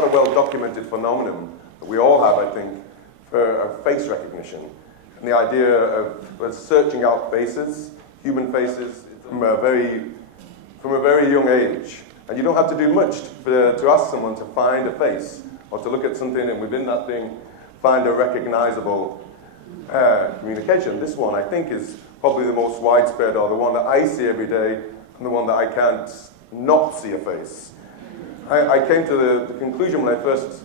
quite a well-documented phenomenon that we all have, I think, for face recognition. And the idea of searching out faces, human faces, from a very young age. And you don't have to do much to ask someone to find a face or to look at something and within that thing find a recognizable communication. This one, I think, is probably the most widespread, or the one that I see every day, and the one that I can't not see a face. I came to the conclusion when I first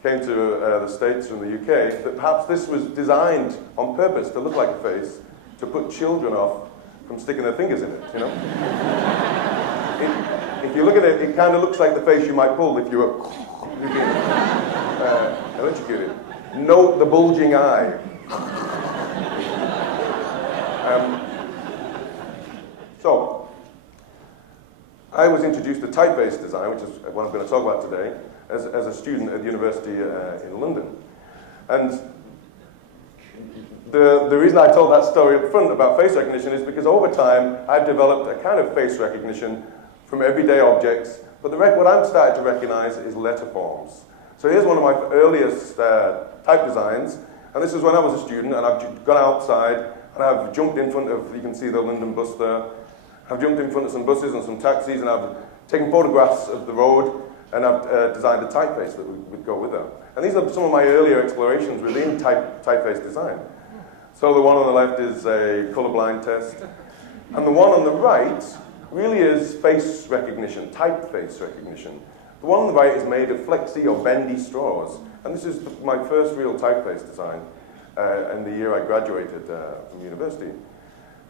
came to the States from the UK that perhaps this was designed on purpose to look like a face, to put children off from sticking their fingers in it, you know? If you look at it, it kind of looks like the face you might pull if you were electrocuted. Note the bulging eye. So, I was introduced to typeface design, which is what I'm going to talk about today, as a student at the university in London. And the reason I told that story up front about face recognition is because over time I've developed a kind of face recognition from everyday objects, but what I'm starting to recognize is letter forms. So here's one of my earliest type designs, and this is when I was a student, and I've gone outside, and I've jumped in front of, you can see the London bus there, I've jumped in front of some buses and some taxis, and I've taken photographs of the road, and I've designed a typeface that would go with them. And these are some of my earlier explorations within typeface design. So the one on the left is a colorblind test, and the one on the right really is face recognition, typeface recognition. The one on the right is made of flexi or bendy straws, and this is my first real typeface design in the year I graduated from university.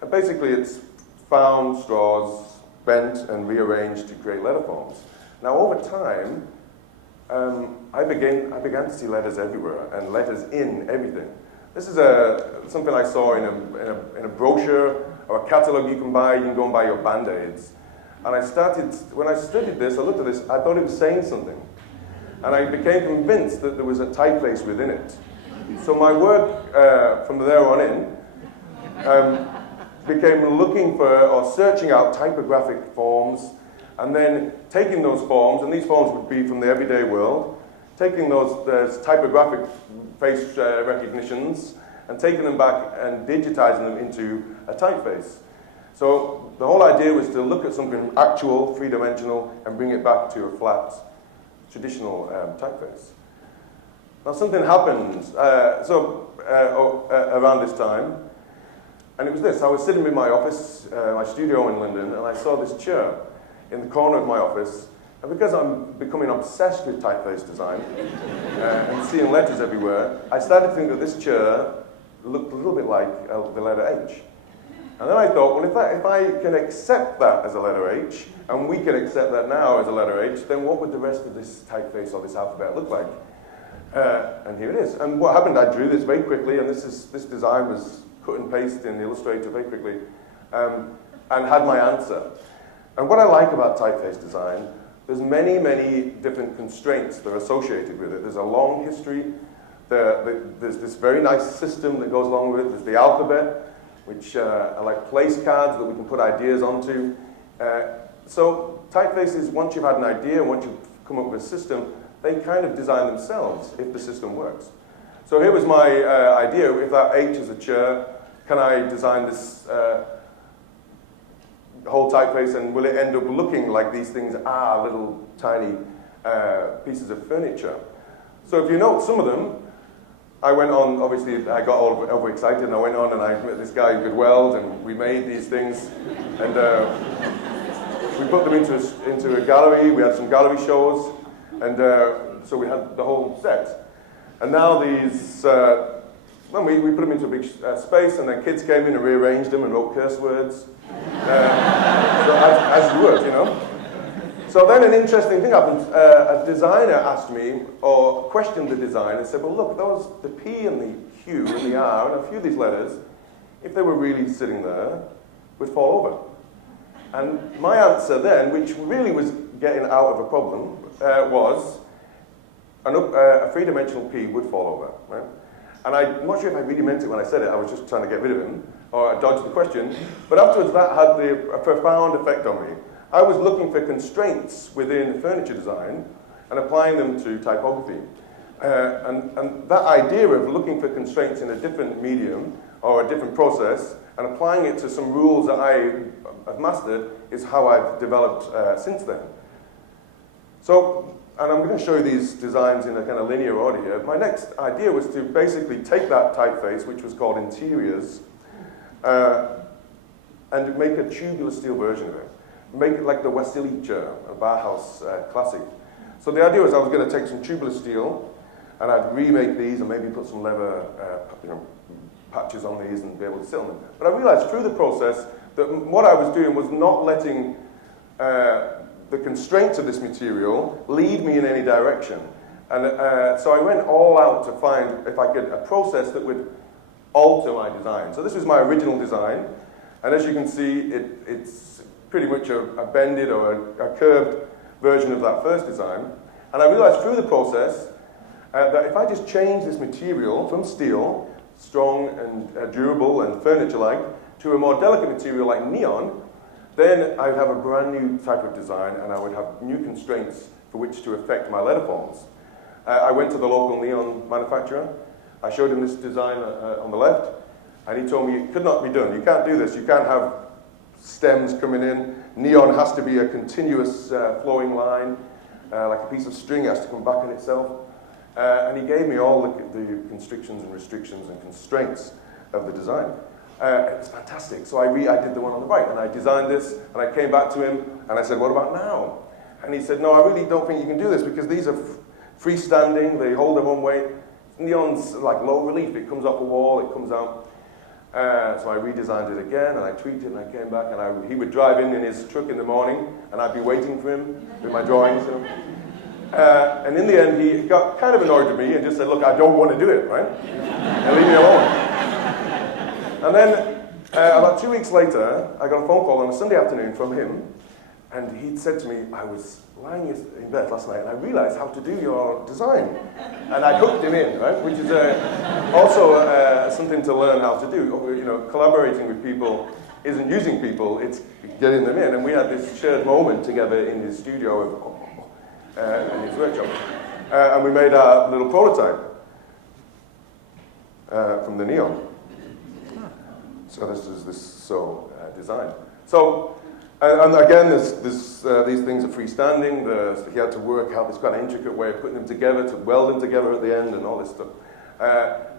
And basically it's found straws, bent and rearranged to create letter forms. Now over time, I began to see letters everywhere and letters in everything. This is something I saw in a brochure or a catalogue you can buy. You can go and buy your Band-Aids. And when I studied this, I looked at this, I thought it was saying something. And I became convinced that there was a typeface within it. So my work from there on in became looking for or searching out typographic forms, and then taking those forms, and these forms would be from the everyday world, taking those typographic face recognitions and taking them back and digitizing them into a typeface. So the whole idea was to look at something actual, three-dimensional, and bring it back to a flat, traditional typeface. Now something happened around this time, and it was this. I was sitting in my office, my studio in London, and I saw this chair in the corner of my office. And because I'm becoming obsessed with typeface design and seeing letters everywhere, I started to think that this chair looked a little bit like the letter H. And then I thought, well, if I can accept that as a letter H, and we can accept that now as a letter H, then what would the rest of this typeface or this alphabet look like? And here it is. And what happened, I drew this very quickly, and this design was cut and pasted in Illustrator very quickly, and had my answer. And what I like about typeface design, there's many, many different constraints that are associated with it. There's a long history. There's this very nice system that goes along with it. There's the alphabet, which are like place cards that we can put ideas onto. So typefaces, once you've had an idea, once you've come up with a system, they kind of design themselves if the system works. So here was my idea. If that H is a chair, can I design this whole typeface, and will it end up looking like these things are little tiny pieces of furniture? So if you note some of them, I went on, obviously I got all overexcited, and I went on and I met this guy who could weld, and we made these things, and we put them into a gallery. We had some gallery shows, and so we had the whole set. And now these, we put them into a big space, and then kids came in and rearranged them and wrote curse words. So as you would, you know. So then an interesting thing happened. A designer asked me, or questioned the design, and said, well, look, the P and the Q and the R and a few of these letters, if they were really sitting there, would fall over. And my answer then, which really was getting out of a problem, was a three-dimensional P would fall over, right? And I'm not sure if I really meant it when I said it. I was just trying to get rid of him, or dodge the question. But afterwards, that had a profound effect on me. I was looking for constraints within furniture design, and applying them to typography. And that idea of looking for constraints in a different medium or a different process and applying it to some rules that I have mastered is how I've developed since then. So, and I'm going to show you these designs in a kind of linear order here. My next idea was to basically take that typeface, which was called Interiors, and make a tubular steel version of it. Make it like the Wasilica, a Bauhaus classic. So the idea was I was going to take some tubular steel, and I'd remake these and maybe put some leather patches on these and be able to sit on them. But I realized through the process that what I was doing was not letting the constraints of this material lead me in any direction. And so I went all out to find if I could a process that would alter my design. So this was my original design, and as you can see, it's pretty much a bended or a curved version of that first design. And I realized through the process that if I just change this material from steel, strong and durable and furniture-like, to a more delicate material like neon, then I would have a brand new type of design and I would have new constraints for which to affect my letterforms. I went to the local neon manufacturer. I showed him this design on the left, and he told me it could not be done. You can't do this. You can't have stems coming in. Neon has to be a continuous flowing line, like a piece of string has to come back on itself. And he gave me all the constrictions and restrictions and constraints of the design. It was fantastic. So I did the one on the right, and I designed this, and I came back to him, and I said, what about now? And he said, no, I really don't think you can do this, because these are freestanding, they hold their own weight. Neon's like low relief, it comes off a wall, it comes out. So I redesigned it again, and I tweaked it, and I came back, and he would drive in his truck in the morning, and I'd be waiting for him with my drawings. And in the end, he got kind of annoyed with me and just said, look, I don't want to do it, right? And leave me alone. And then about 2 weeks later, I got a phone call on a Sunday afternoon from him, and he'd said to me, I was lying in bed last night, and I realized how to do your design. And I hooked him in, right? Which is also something to learn how to do. You know, collaborating with people isn't using people, it's getting them in. And we had this shared moment together in his studio in his workshop. And we made our little prototype from the neon. So this is design. So, and again, these things are freestanding. He had to work out this quite intricate way of putting them together, to weld them together at the end and all this stuff.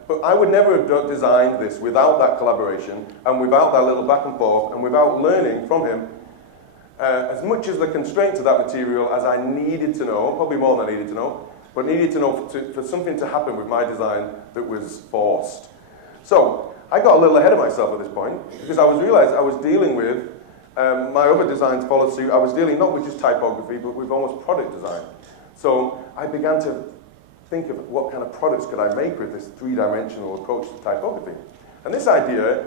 But I would never have designed this without that collaboration and without that little back and forth and without learning from him as much as the constraints of that material as I needed to know, probably more than I needed to know, but needed to know for something to happen with my design that was forced. So I got a little ahead of myself at this point because I realized I was dealing with my other designs followed suit. I was dealing not with just typography, but with almost product design. So I began to think of what kind of products could I make with this three-dimensional approach to typography. And this idea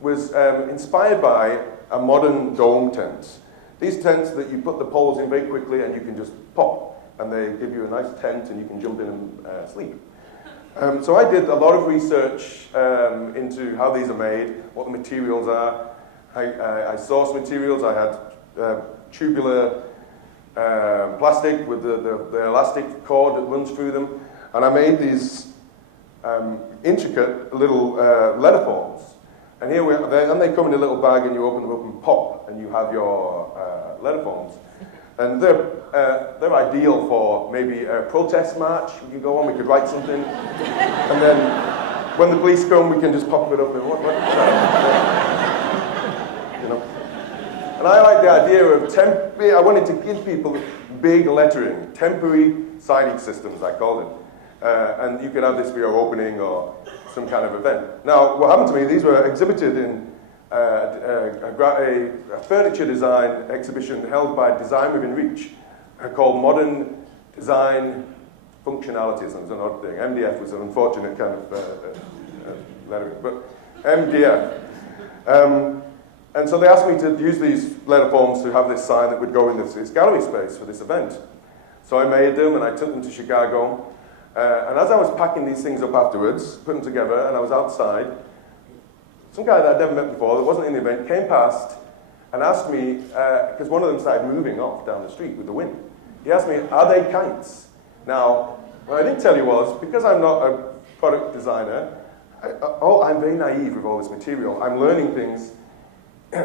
was inspired by a modern dome tent. These tents that you put the poles in very quickly and you can just pop, and they give you a nice tent and you can jump in and sleep. So I did a lot of research into how these are made, what the materials are. I sourced materials. I had tubular plastic with the elastic cord that runs through them, and I made these intricate little letterforms. And here they come in a little bag, and you open them up and pop, and you have your letterforms. And they're ideal for maybe a protest march. We can go on, we could write something, and then when the police come, we can just pop it up and you know. And I like the idea of I wanted to give people big lettering, temporary signage systems, I called it. And you could have this for your opening or some kind of event. Now, what happened to me, these were exhibited in a furniture design exhibition held by Design Within Reach called Modern Design Functionalities. It was an odd thing. MDF was an unfortunate kind of lettering, but MDF. And so they asked me to use these letterforms to have this sign that would go in this gallery space for this event. So I made them and I took them to Chicago. And as I was packing these things up afterwards, put them together, and I was outside, some guy that I'd never met before, that wasn't in the event, came past and asked me, because one of them started moving off down the street with the wind. He asked me, are they kites? Now, what I didn't tell you was, because I'm not a product designer, I'm very naive with all this material. I'm learning things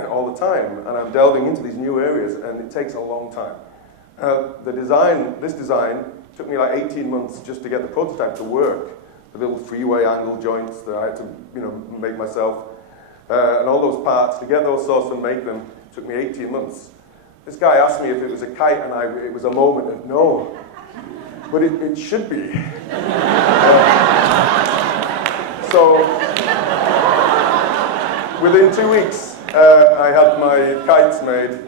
all the time, and I'm delving into these new areas, and it takes a long time. This design took me like 18 months just to get the prototype to work. The little freeway angle joints that I had to, make myself, and all those parts. To get those sorts and make them took me 18 months. This guy asked me if it was a kite, and it was a moment of no, but it should be. So within 2 weeks, I had my kites made,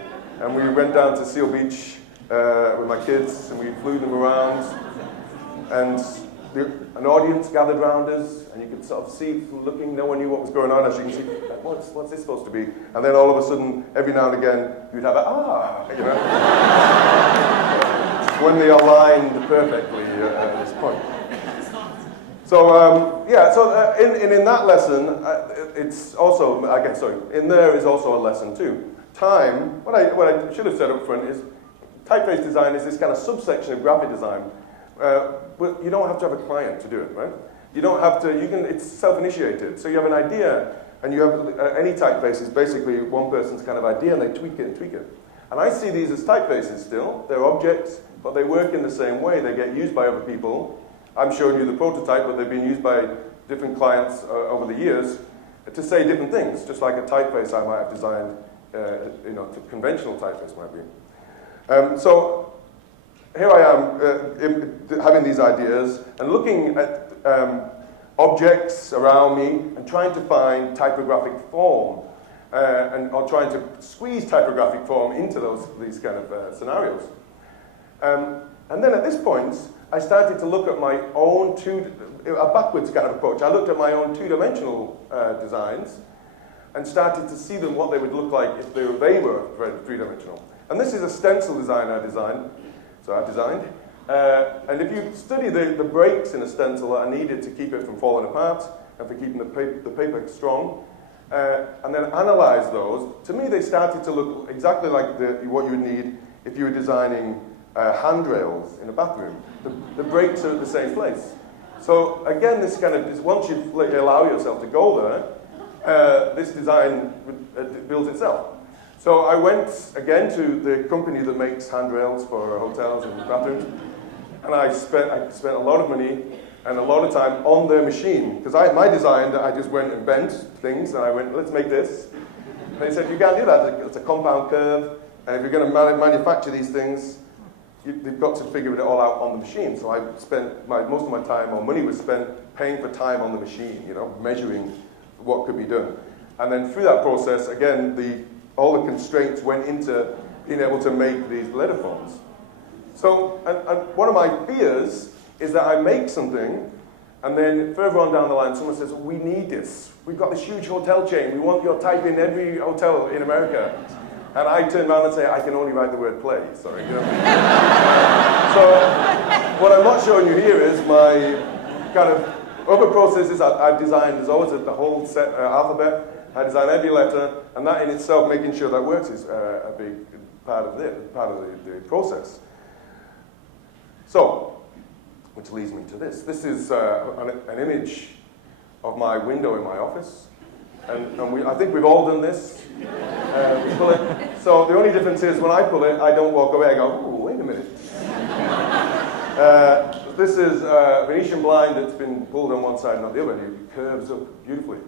and we went down to Seal Beach with my kids, and we flew them around, and an audience gathered around us, and you could sort of see from looking, no one knew what was going on, as you can see, what's this supposed to be? And then all of a sudden, every now and again, you'd have when they aligned perfectly at this point. So, in that lesson, it's also, in there is also a lesson too. Time, what I should have said up front is, typeface design is this kind of subsection of graphic design. But you don't have to have a client to do it, right? You don't have to, it's self-initiated. So you have an idea, and you have, any typeface is basically one person's kind of idea, and they tweak it and tweak it. And I see these as typefaces still. They're objects, but they work in the same way. They get used by other people. I'm showing you the prototype, but they've been used by different clients over the years to say different things, just like a typeface I might have designed, conventional typeface might be. So here I am having these ideas and looking at objects around me and trying to find typographic form, or trying to squeeze typographic form into these kind of scenarios. And then at this point, I started to look at my own a backwards kind of approach. I looked at my own two-dimensional designs and started to see them, what they would look like if they were three-dimensional. And this is a stencil design I designed. And if you study the breaks in a stencil that are needed to keep it from falling apart and for keeping the paper strong, and then analyze those, to me they started to look exactly like what you would need if you were designing handrails in a bathroom. The breaks are at the same place. So again, this kind of, once you allow yourself to go there, this design builds itself. So I went again to the company that makes handrails for hotels and bathrooms, and I spent a lot of money and a lot of time on their machine, because my design, I just went and bent things, and I went, let's make this. And they said, you can't do that, it's a compound curve, and if you're going to manufacture these things, they've got to figure it all out on the machine. So I spent most of my time, or money was spent paying for time on the machine, measuring what could be done. And then through that process, again, all the constraints went into being able to make these letter forms. So, and one of my fears is that I make something, and then further on down the line, someone says, we need this. We've got this huge hotel chain. We want your type in every hotel in America. And I turn around and say, I can only write the word play. Sorry. So what I'm not showing you here is my kind of other processes I've designed. There's always the whole set alphabet. I design every letter, and that in itself, making sure that works, is a big part of the process. So, which leads me to this. This is an image of my window in my office. And I think we've all done this. We pull it. So the only difference is when I pull it, I don't walk away. I go, ooh, wait a minute. This is a Venetian blind that's been pulled on one side and not the other, and it curves up beautifully.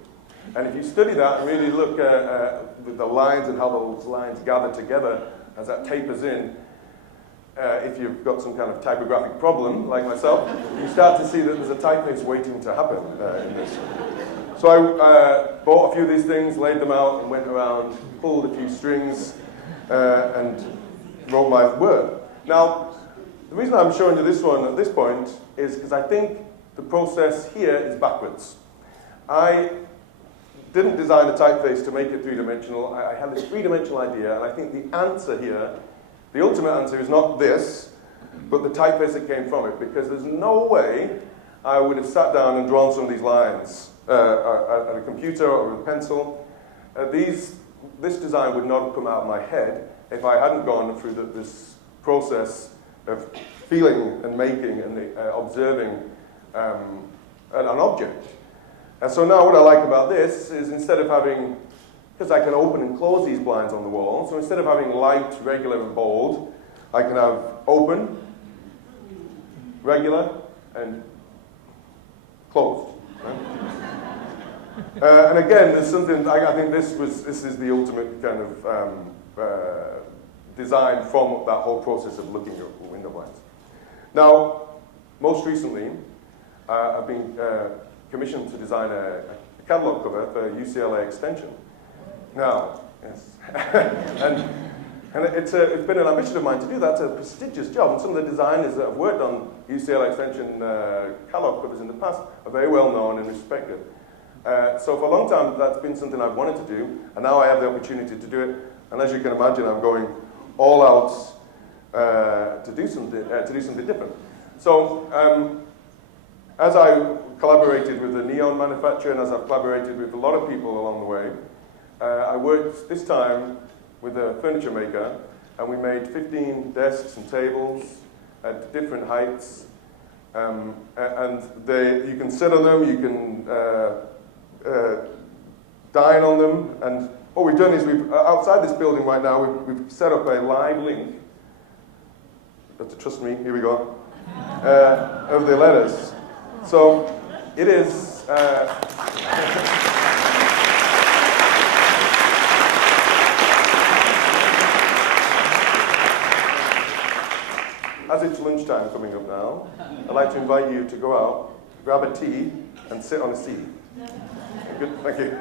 And if you study that and really look at the lines and how those lines gather together as that tapers in, if you've got some kind of typographic problem, like myself, you start to see that there's a typeface waiting to happen in this. So I bought a few of these things, laid them out, and went around, pulled a few strings, and wrote my word. Now, the reason I'm showing you this one at this point is because I think the process here is backwards. I didn't design a typeface to make it three-dimensional. I had this three-dimensional idea, and I think the answer here, the ultimate answer is not this, but the typeface that came from it, because there's no way I would have sat down and drawn some of these lines at a computer or with a pencil. This design would not have come out of my head if I hadn't gone through this process of feeling and making and observing an object. And so now what I like about this is instead of having, because I can open and close these blinds on the wall, so instead of having light, regular, and bold, I can have open, regular, and closed. Right? And again, there's something, I think this is the ultimate kind of design from that whole process of looking at window blinds. Now, most recently, I've been commissioned to design a catalog cover for UCLA Extension. Now, yes, and it's been an ambition of mine to do that. It's a prestigious job, and some of the designers that have worked on UCLA Extension catalog covers in the past are very well known and respected. So for a long time, that's been something I've wanted to do, and now I have the opportunity to do it. And as you can imagine, I'm going all out to do something different. So as I collaborated with the neon manufacturer, and as I've collaborated with a lot of people along the way, I worked this time with a furniture maker, and we made 15 desks and tables at different heights, and you can sit on them, you can dine on them, and what we've done is outside this building right now, we've set up a live link. You have to trust me, here we go, of the letters. So it is, as it's lunchtime coming up now, I'd like to invite you to go out, grab a tea, and sit on a seat. Good, thank you.